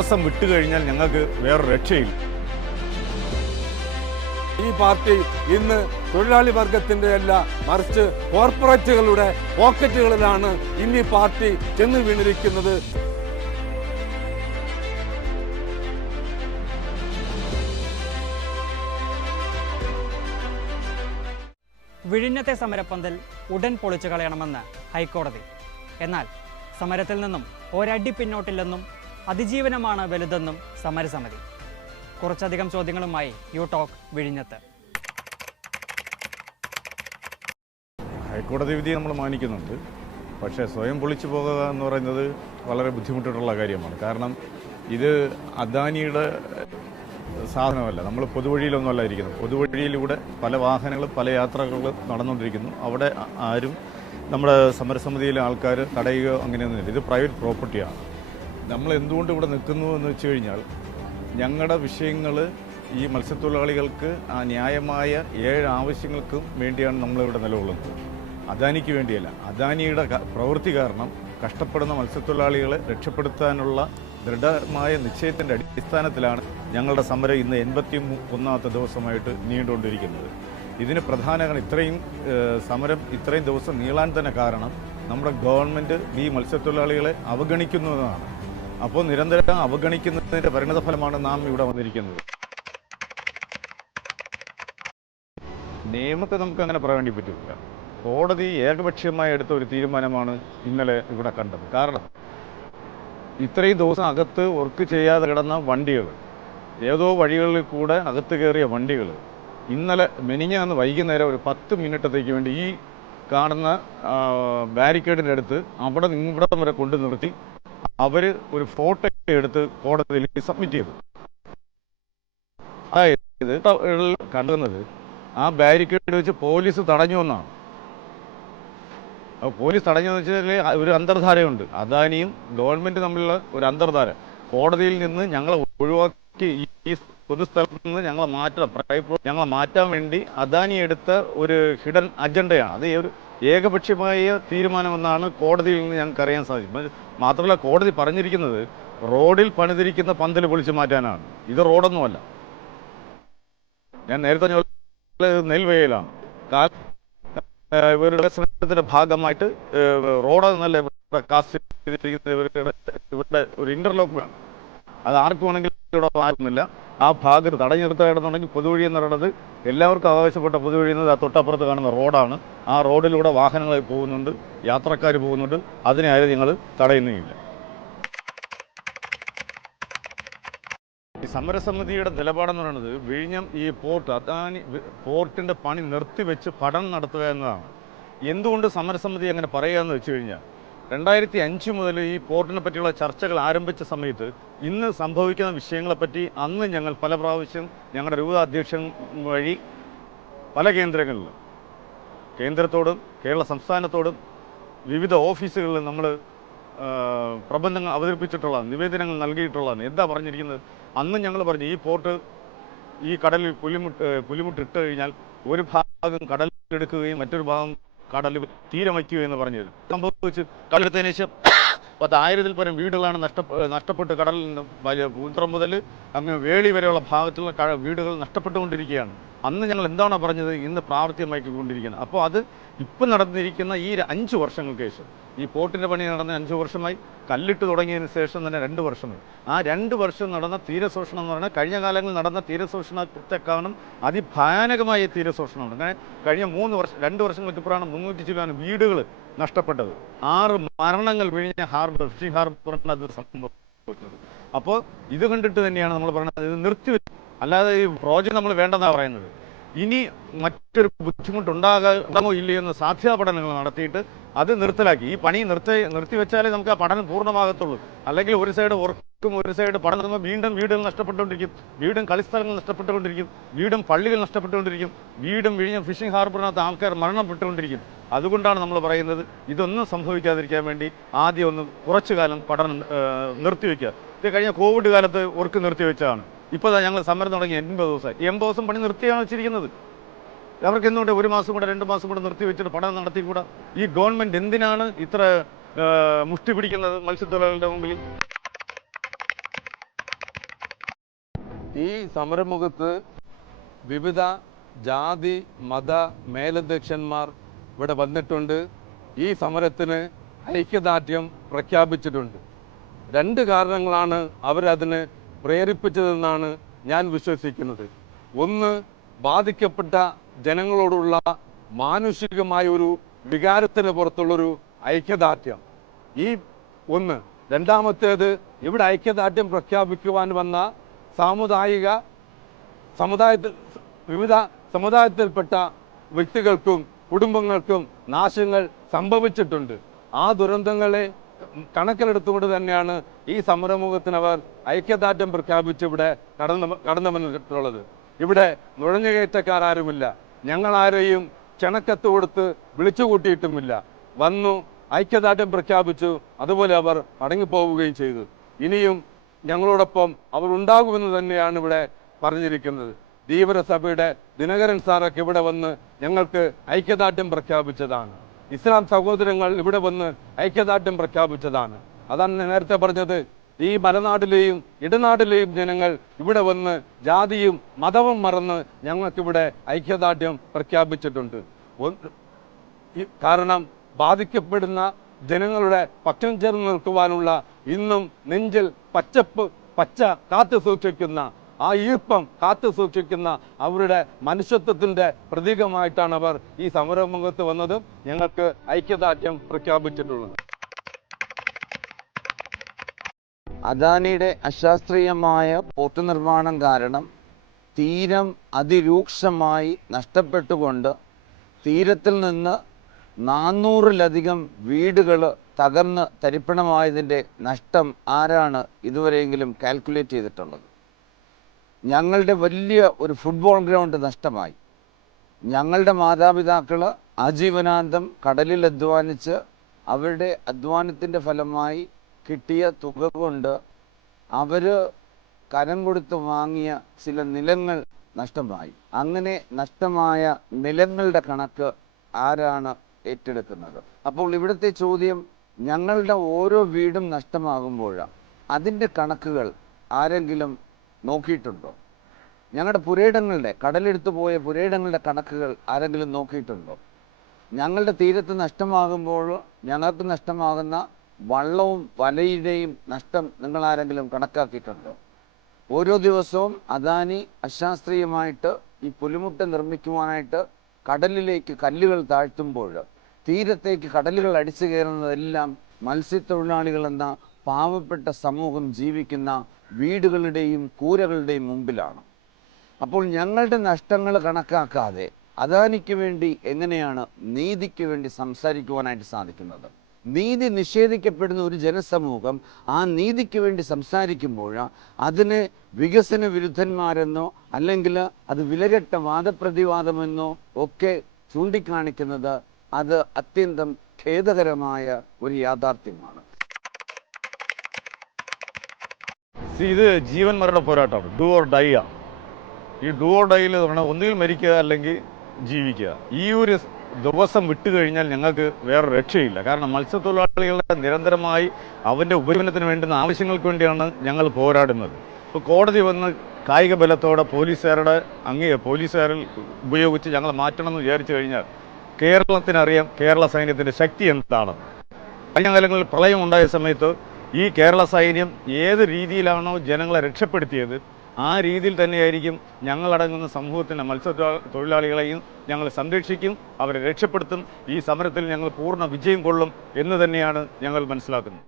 ദിവസം വിട്ടുകഴിഞ്ഞാൽ ഞങ്ങൾക്ക് വേറെ രക്ഷയില്ല. ഈ പാർട്ടി ഇന്ന് തൊഴിലാളി വർഗത്തിന്റെ അല്ല മറിച്ച് കോർപ്പറേറ്റുകളുടെ പോക്കറ്റുകളിലാണ് ഇന്ന് ഈ പാർട്ടി ചെന്ന് വീണിരിക്കുന്നത്. വിഴിഞ്ഞത്തെ സമരപ്പന്തൽ ഉടൻ പൊളിച്ചു കളയണമെന്ന് ഹൈക്കോടതി. എന്നാൽ സമരത്തിൽ നിന്നും ഒരടി പിന്നോട്ടില്ലെന്നും അതിജീവനമാണ് വലുതെന്നും സമരസമിതി. കുറച്ചധികം ചോദ്യങ്ങളുമായി യു ടോക്ക് വിഴിഞ്ഞത്ത്. ഹൈക്കോടതി വിധി നമ്മൾ മാനിക്കുന്നുണ്ട്. പക്ഷേ സ്വയം പൊളിച്ചു പോകുക എന്ന് പറയുന്നത് വളരെ ബുദ്ധിമുട്ടുള്ള കാര്യമാണ്. കാരണം ഇത് അദാനിയുടെ സാധനമല്ല. നമ്മൾ പൊതുവഴിയിലൊന്നുമല്ല ഇരിക്കുന്നത്. പൊതുവഴിയിലൂടെ പല വാഹനങ്ങളും പല യാത്രകളും നടന്നുകൊണ്ടിരിക്കുന്നു. അവിടെ ആരും നമ്മുടെ സമരസമിതിയിലെ ആൾക്കാർ തടയുകയോ അങ്ങനെയൊന്നുമില്ല. ഇത് പ്രൈവറ്റ് പ്രോപ്പർട്ടിയാണ്. നമ്മൾ എന്തുകൊണ്ട് ഇവിടെ നിൽക്കുന്നു എന്ന് വെച്ച് കഴിഞ്ഞാൽ ഞങ്ങളുടെ വിഷയങ്ങൾ ഈ മത്സ്യത്തൊഴിലാളികൾക്ക് ആ ന്യായമായ ഏഴ് ആവശ്യങ്ങൾക്കും വേണ്ടിയാണ് നമ്മളിവിടെ നിലകൊള്ളുന്നത്. അദാനിക്ക് വേണ്ടിയല്ല. അദാനിയുടെ പ്രവൃത്തി കാരണം കഷ്ടപ്പെടുന്ന മത്സ്യത്തൊഴിലാളികളെ രക്ഷപ്പെടുത്താനുള്ള ദൃഢമായ നിശ്ചയത്തിന്റെ അടിസ്ഥാനത്തിലാണ് ഞങ്ങളുടെ സമരം ഇന്ന് എൺപത്തി ഒന്നാമത്തെ ദിവസമായിട്ട് നീണ്ടുകൊണ്ടിരിക്കുന്നത്. ഇതിന് പ്രധാന കാരണം ഇത്രയും സമരം ഇത്രയും ദിവസം നീളാൻ തന്നെ കാരണം നമ്മുടെ ഗവൺമെന്റ് ഈ മത്സ്യത്തൊഴിലാളികളെ അവഗണിക്കുന്നതാണ് അപ്പോൾ നിരന്തരം അവഗണിക്കുന്നതിന്റെ പരിണതഫലമാണ് നാം ഇവിടെ വന്നിരിക്കുന്നത്. നിയമത്തെ നമുക്ക് അങ്ങനെ പറയാൻ വേണ്ടി പറ്റില്ല. കോടതി ഏകപക്ഷീയമായി എടുത്ത ഒരു തീരുമാനമാണ് ഇന്നലെ ഇവിടെ കണ്ടത്. കാരണം ഇത്രയും ദിവസം അകത്ത് വർക്ക് ചെയ്യാതെ കിടന്ന വണ്ടികൾ ഏതോ വഴികളിൽ കൂടെ അകത്ത് കയറിയ വണ്ടികൾ ഇന്നലെ മെനിഞ്ഞാന്ന് വൈകുന്നേരം ഒരു പത്ത് മിനിറ്റത്തേക്ക് വേണ്ടി ഈ കാണുന്ന ബാരിക്കേഡിന്റെ അടുത്ത് അവിടെ ഇവിടെ വരെ കൊണ്ടു നിർത്തി അവർ ഒരു ഫോട്ടോ എടുത്ത് കോടതിയിൽ സബ്മിറ്റ് ചെയ്തു. അതായത് കണ്ടുവന്നത് ആ ബാരിക്കേഡ് വെച്ച് പോലീസ് തടഞ്ഞു എന്നാണ്. പോലീസ് തടഞ്ഞെന്ന് വെച്ചാൽ ഒരു അന്തർധാരയുണ്ട്. അദാനിയും ഗവൺമെന്റ് തമ്മിലുള്ള ഒരു അന്തർധാര. കോടതിയിൽ നിന്ന് ഞങ്ങളെ ഒഴിവാക്കി ഈ പൊതുസ്ഥലത്ത് നിന്ന് ഞങ്ങളെ മാറ്റണം. ഞങ്ങളെ മാറ്റാൻ വേണ്ടി അദാനി എടുത്ത ഒരു ഹിഡൻ അജണ്ടയാണ്. അത് ഒരു ഏകപക്ഷീയമായ തീരുമാനമെന്നാണ് കോടതിയിൽ നിന്ന് ഞങ്ങൾക്ക് അറിയാൻ സാധിക്കും മാത്രമല്ല കോടതി പറഞ്ഞിരിക്കുന്നത് റോഡിൽ പണിതിരിക്കുന്ന പന്തൽ പൊളിച്ചു മാറ്റാനാണ്. ഇത് റോഡൊന്നുമല്ല. ഞാൻ നേരത്തെ നെൽവയലാണ് ഇവരുടെ ശ്രമത്തിന്റെ ഭാഗമായിട്ട് റോഡ് നല്ല കാസ്റ്റ് ഇവരുടെ ഒരു ഇന്റർലോക്ക് വേണം. അത് ആർക്ക് വേണമെങ്കിലും ആ ഭാഗത്ത് തടഞ്ഞു പൊതുവഴി എന്ന് പറയുന്നത് എല്ലാവർക്കും ആവശ്യപ്പെട്ട പൊതുവഴി എന്നത് ആ തൊട്ടപ്പുറത്ത് കാണുന്ന റോഡാണ്. ആ റോഡിലൂടെ വാഹനങ്ങൾ പോകുന്നുണ്ട് യാത്രക്കാർ പോകുന്നുണ്ട്. അതിനെ ആരും നിങ്ങൾ തടയുന്നില്ല. ഈ സമരസമിതിയുടെ നിലപാടെന്ന് പറയുന്നത് വിഴിഞ്ഞം ഈ പോർട്ട് അദാനി പോർട്ടിന്റെ പണി നിർത്തിവെച്ച് പഠനം നടത്തുക എന്നതാണ്. എന്തുകൊണ്ട് സമരസമിതി അങ്ങനെ പറയുക എന്ന് വെച്ച് കഴിഞ്ഞാൽ രണ്ടായിരത്തി അഞ്ച് മുതൽ ഈ പോർട്ടിനെ പറ്റിയുള്ള ചർച്ചകൾ ആരംഭിച്ച സമയത്ത് ഇന്ന് സംഭവിക്കുന്ന വിഷയങ്ങളെപ്പറ്റി അന്ന് ഞങ്ങൾ പല പ്രാവശ്യം ഞങ്ങളുടെ രൂപ അധ്യക്ഷൻ വഴി പല കേന്ദ്രങ്ങളിലും കേന്ദ്രത്തോടും കേരള സംസ്ഥാനത്തോടും വിവിധ ഓഫീസുകളിൽ നമ്മൾ പ്രബന്ധങ്ങൾ അവതരിപ്പിച്ചിട്ടുള്ള നിവേദനങ്ങൾ നൽകിയിട്ടുള്ളതാണ്. എന്താ പറഞ്ഞിരിക്കുന്നത്? അന്ന് ഞങ്ങൾ പറഞ്ഞു ഈ പോർട്ട് ഈ കടലിൽ പുലിമുട്ട് പുലിമുട്ടിട്ട് കഴിഞ്ഞാൽ ഒരു ഭാഗം കടലിലെടുക്കുകയും മറ്റൊരു ഭാഗം കടലിൽ തീരം വയ്ക്കുകയും എന്ന് പറഞ്ഞത് സംഭവിച്ച് കടലെടുത്തതിന് ശേഷം പത്തായിരത്തിൽ പരം വീടുകളാണ് നഷ്ട നഷ്ടപ്പെട്ട് കടലിൽ നിന്ന് വലിയ പൂന്തറ മുതൽ അങ്ങ് വേളി വരെയുള്ള ഭാഗത്തുള്ള വീടുകൾ നഷ്ടപ്പെട്ടുകൊണ്ടിരിക്കുകയാണ്. അന്ന് ഞങ്ങൾ എന്താണോ പറഞ്ഞത്? ഇന്ന് പ്രാവർത്തികമാക്കിക്കൊണ്ടിരിക്കുന്നത് അപ്പോൾ അത് ഇപ്പം നടന്നിരിക്കുന്ന ഈ അഞ്ച് വർഷങ്ങൾക്ക് ശേഷം. ഈ പോർട്ടിന്റെ പണി നടന്ന അഞ്ച് വർഷമായി കല്ലിട്ട് തുടങ്ങിയതിന് ശേഷം തന്നെ രണ്ട് വർഷമായി. ആ രണ്ട് വർഷം നടന്ന തീരശോഷണം എന്ന് പറഞ്ഞാൽ കഴിഞ്ഞ കാലങ്ങളിൽ നടന്ന തീരശോഷണ തീരശോഷണത്തെക്കാളും അതിഭയാനകമായ തീരശോഷണമാണ്. അങ്ങനെ കഴിഞ്ഞ മൂന്ന് വർഷം രണ്ട് വർഷങ്ങൾക്ക് ഇപ്പോഴാണ് മുന്നൂറ്റി ചില്ലാനും വീടുകൾ നഷ്ടപ്പെട്ടത്. ആറ് മരണങ്ങൾ വിഴിഞ്ഞ ഹാർബർ ഫിഷിംഗ് ഹാർബറിന് അത് സംഭവിച്ചത്. അപ്പോൾ ഇത് കണ്ടിട്ട് തന്നെയാണ് നമ്മൾ പറയുന്നത് ഇത് നിർത്തിവെച്ചു. അല്ലാതെ ഈ പ്രോജക്റ്റ് നമ്മൾ വേണ്ടെന്നാണ് പറയുന്നത്. ഇനി മറ്റൊരു ബുദ്ധിമുട്ടുണ്ടാകാമോ ഇല്ലയോ എന്ന് സാധ്യതാ പഠനങ്ങൾ നടത്തിയിട്ട് അത് നിർത്തലാക്കി. ഈ പണി നിർത്തി നിർത്തിവെച്ചാലേ നമുക്ക് ആ പഠനം പൂർണമാകത്തുള്ളൂ. അല്ലെങ്കിൽ ഒരു സൈഡ് വർക്കും ഒരു സൈഡ് പഠനം വീണ്ടും വീടുകൾ നഷ്ടപ്പെട്ടുകൊണ്ടിരിക്കും. വീടും കളിസ്ഥലങ്ങൾ നഷ്ടപ്പെട്ടുകൊണ്ടിരിക്കും. വീടും പള്ളികൾ നഷ്ടപ്പെട്ടുകൊണ്ടിരിക്കും. വീടും വിഴിഞ്ഞ ഫിഷിംഗ് ഹാർബറിനകത്ത് ആൾക്കാർ മരണപ്പെട്ടുകൊണ്ടിരിക്കും. അതുകൊണ്ടാണ് നമ്മൾ പറയുന്നത് ഇതൊന്നും സംഭവിക്കാതിരിക്കാൻ വേണ്ടി ആദ്യം ഒന്ന് കുറച്ചു കാലം പഠനം നിർത്തിവെക്കുക. ഇത് കഴിഞ്ഞ കോവിഡ് കാലത്ത് വർക്ക് നിർത്തിവെച്ചതാണ്. ഇപ്പോൾ ഞങ്ങൾ സമരം തുടങ്ങി എൺപത് ദിവസമായി. എൺപത് ദിവസം പണി നിർത്തിയാണ് വെച്ചിരിക്കുന്നത്. അവർക്ക് എന്തുകൊണ്ട് ഒരു മാസം കൂടെ രണ്ട് മാസം കൂടെ നിർത്തി വെച്ചിട്ട് പഠനം നടത്തിക്കൂടാ? ഈ ഗവൺമെന്റ് എന്തിനാണ് ഇത്ര മുഷ്ടി പിടിക്കുന്നത് മത്സ്യത്തൊഴിലാളികളുടെ മുമ്പിൽ ഈ സമരമുഖത്ത് വിവിധ ജാതി മത മേലധ്യക്ഷന്മാർ ഇവിടെ വന്നിട്ടുണ്ട്. ഈ സമരത്തിന് ഐക്യദാർഢ്യം പ്രഖ്യാപിച്ചിട്ടുണ്ട്. രണ്ട് കാരണങ്ങളാണ് അവരതിന് പ്രേരിപ്പിച്ചതെന്നാണ് ഞാൻ വിശ്വസിക്കുന്നത്. ഒന്ന് ബാധിക്കപ്പെട്ട ജനങ്ങളോടുള്ള മാനുഷികമായ ഒരു വികാരത്തിന് പുറത്തുള്ളൊരു ഐക്യദാർഢ്യം. ഈ ഒന്ന്. രണ്ടാമത്തേത് ഇവിടെ ഐക്യദാർഢ്യം പ്രഖ്യാപിക്കുവാൻ വന്ന സാമുദായിക സമുദായത്തിൽ വിവിധ സമുദായത്തിൽപ്പെട്ട വ്യക്തികൾക്കും കുടുംബങ്ങൾക്കും നാശങ്ങൾ സംഭവിച്ചിട്ടുണ്ട്. ആ ദുരന്തങ്ങളെ കണക്കിലെടുത്തുകൊണ്ട് തന്നെയാണ് ഈ സമരമുഖത്തിന് അവർ ഐക്യദാർഢ്യം പ്രഖ്യാപിച്ച് ഇവിടെ കടന്നു കടന്നു വന്നിട്ടുള്ളത് ഇവിടെ നുഴഞ്ഞുകയറ്റക്കാരുമില്ല ഞങ്ങളാരെയും ക്ഷണക്കത്ത് കൊടുത്ത് വിളിച്ചു കൂട്ടിയിട്ടുമില്ല വന്നു ഐക്യദാർഢ്യം പ്രഖ്യാപിച്ചു. അതുപോലെ അവർ മടങ്ങിപ്പോവുകയും ചെയ്തു. ഇനിയും ഞങ്ങളോടൊപ്പം അവർ ഉണ്ടാകുമെന്ന് തന്നെയാണ് ഇവിടെ പറഞ്ഞിരിക്കുന്നത്. ധീവരസഭയുടെ ദിനകരൻ സാറൊക്കെ ഇവിടെ വന്ന് ഞങ്ങൾക്ക് ഐക്യദാർഢ്യം പ്രഖ്യാപിച്ചതാണ്. ഇസ്ലാം സഹോദരങ്ങൾ ഇവിടെ വന്ന് ഐക്യദാർഢ്യം പ്രഖ്യാപിച്ചതാണ്. അതാണ് നേരത്തെ പറഞ്ഞത്. ഈ മലനാട്ടിലെയും ഇടനാട്ടിലെയും ജനങ്ങൾ ഇവിടെ വന്ന് ജാതിയും മതവും മറന്ന് ഞങ്ങൾക്കിവിടെ ഐക്യദാർഢ്യം പ്രഖ്യാപിച്ചിട്ടുണ്ട്. കാരണം ബാധിക്കപ്പെടുന്ന ജനങ്ങളുടെ പക്ഷം ചേർന്ന് നിൽക്കുവാനുള്ള ഇന്നും നെഞ്ചിൽ പച്ചപ്പ് പച്ച കാത്തു സൂക്ഷിക്കുന്ന ആ ഈർപ്പം കാത്തു സൂക്ഷിക്കുന്ന അവരുടെ മനുഷ്യത്വത്തിന്റെ പ്രതീകമായിട്ടാണ് അവർ ഈ സമരമുഖത്ത് വന്നതും. ഞങ്ങൾക്ക് ഐക്യദാർഢ്യം പ്രഖ്യാപിച്ചിട്ടുള്ളത്. അദാനിയുടെ അശാസ്ത്രീയമായ പോർട്ട് നിർമ്മാണം കാരണം തീരം അതിരൂക്ഷമായി നഷ്ടപ്പെട്ടുകൊണ്ട് തീരത്തിൽ നിന്ന് നാനൂറിലധികം വീടുകൾ തകർന്ന് തരിപ്പണമായതിന്റെ നഷ്ടം ആരാണ് ഇതുവരെയെങ്കിലും കാൽക്കുലേറ്റ് ചെയ്തിട്ടുള്ളത്? ഞങ്ങളുടെ വലിയ ഒരു ഫുട്ബോൾ ഗ്രൗണ്ട് നഷ്ടമായി. ഞങ്ങളുടെ മാതാപിതാക്കൾ ആജീവനാന്തം കടലിൽ അധ്വാനിച്ച് അവരുടെ അധ്വാനത്തിന്റെ ഫലമായി കിട്ടിയ തുക കൊണ്ട് അവർ കരം കൊടുത്ത് വാങ്ങിയ ചില നിലങ്ങൾ നഷ്ടമായി. അങ്ങനെ നഷ്ടമായ നിലങ്ങളുടെ കണക്ക് ആരാണ് ഏറ്റെടുക്കുന്നത്? അപ്പോൾ ഇവിടുത്തെ ചോദ്യം ഞങ്ങളുടെ ഓരോ വീടും നഷ്ടമാകുമ്പോഴാണ്. അതിന്റെ കണക്കുകൾ ആരെങ്കിലും നോക്കിയിട്ടുണ്ടോ? ഞങ്ങളുടെ പുരയിടങ്ങളുടെ കടലെടുത്തു പോയ പുരയിടങ്ങളുടെ കണക്കുകൾ ആരെങ്കിലും നോക്കിയിട്ടുണ്ടോ? ഞങ്ങളുടെ തീരത്ത് നഷ്ടമാകുമ്പോൾ ഞങ്ങൾക്ക് നഷ്ടമാകുന്ന വള്ളവും വലയുടെയും നഷ്ടം നിങ്ങൾ ആരെങ്കിലും കണക്കാക്കിയിട്ടുണ്ടോ? ഓരോ ദിവസവും അദാനി അശാസ്ത്രീയമായിട്ട് ഈ പുലിമുട്ട നിർമ്മിക്കുവാനായിട്ട് കടലിലേക്ക് കല്ലുകൾ താഴ്ത്തുമ്പോൾ തീരത്തേക്ക് കടലുകൾ അടിച്ചു കയറുന്നതെല്ലാം മത്സ്യത്തൊഴിലാളികൾ എന്ന പാവപ്പെട്ട സമൂഹം ജീവിക്കുന്ന വീടുകളുടെയും കൂരകളുടെയും മുമ്പിലാണ്. അപ്പോൾ ഞങ്ങളുടെ നഷ്ടങ്ങൾ കണക്കാക്കാതെ അദാനിക്ക് വേണ്ടി എങ്ങനെയാണ് നീതിക്ക് വേണ്ടി സംസാരിക്കുവാനായിട്ട് സാധിക്കുന്നത്? നീതി നിഷേധിക്കപ്പെടുന്ന ഒരു ജനസമൂഹം ആ നീതിക്ക് വേണ്ടി സംസാരിക്കുമ്പോൾ അതിനെ വികസന വിരുദ്ധന്മാരെന്നോ അല്ലെങ്കിൽ അത് വിലകെട്ട വാദപ്രതിവാദമെന്നോ ഒക്കെ ചൂണ്ടിക്കാണിക്കുന്നത് അത് അത്യന്തം ഖേദകരമായ ഒരു യാഥാർത്ഥ്യമാണ്. ഇത് ജീവൻ മരണ പോരാട്ടമാണ്. ഡു ഓർ ഡൈ ആ. ഈ ഡു ഓർ ഡൈയിൽ പറഞ്ഞാൽ ഒന്നുകിൽ മരിക്കുക അല്ലെങ്കിൽ ജീവിക്കുക. ഈ ഒരു ദിവസം വിട്ടു കഴിഞ്ഞാൽ ഞങ്ങൾക്ക് വേറെ രക്ഷയില്ല. കാരണം മത്സ്യത്തൊഴിലാളികളുടെ നിരന്തരമായി അവന്റെ ഉപജീവനത്തിന് വേണ്ടുന്ന ആവശ്യങ്ങൾക്ക് വേണ്ടിയാണ് ഞങ്ങൾ പോരാടുന്നത്. ഇപ്പോൾ കോടതി വന്ന് കായിക ബലത്തോടെ പോലീസുകാരുടെ അങ്ങേ പോലീസുകാരിൽ ഉപയോഗിച്ച് ഞങ്ങൾ മാറ്റണമെന്ന് വിചാരിച്ചു കഴിഞ്ഞാൽ കേരളത്തിനറിയാം കേരള സൈന്യത്തിന്റെ ശക്തി എന്താണ്. കഴിഞ്ഞ കാലങ്ങളിൽ പ്രളയം ഉണ്ടായ സമയത്ത് ഈ കേരള സൈന്യം ഏത് രീതിയിലാണോ ജനങ്ങളെ രക്ഷപ്പെടുത്തിയത് ആ രീതിയിൽ തന്നെയായിരിക്കും ഞങ്ങളടങ്ങുന്ന സമൂഹത്തിന്റെ മത്സ്യ തൊഴിലാളികളെയും ഞങ്ങൾ സംരക്ഷിക്കും അവരെ രക്ഷപ്പെടുത്തും ഈ സമരത്തിൽ ഞങ്ങൾ പൂർണ വിജയം കൊള്ളും എന്ന് തന്നെയാണ് ഞങ്ങൾ മനസ്സിലാക്കുന്നത്.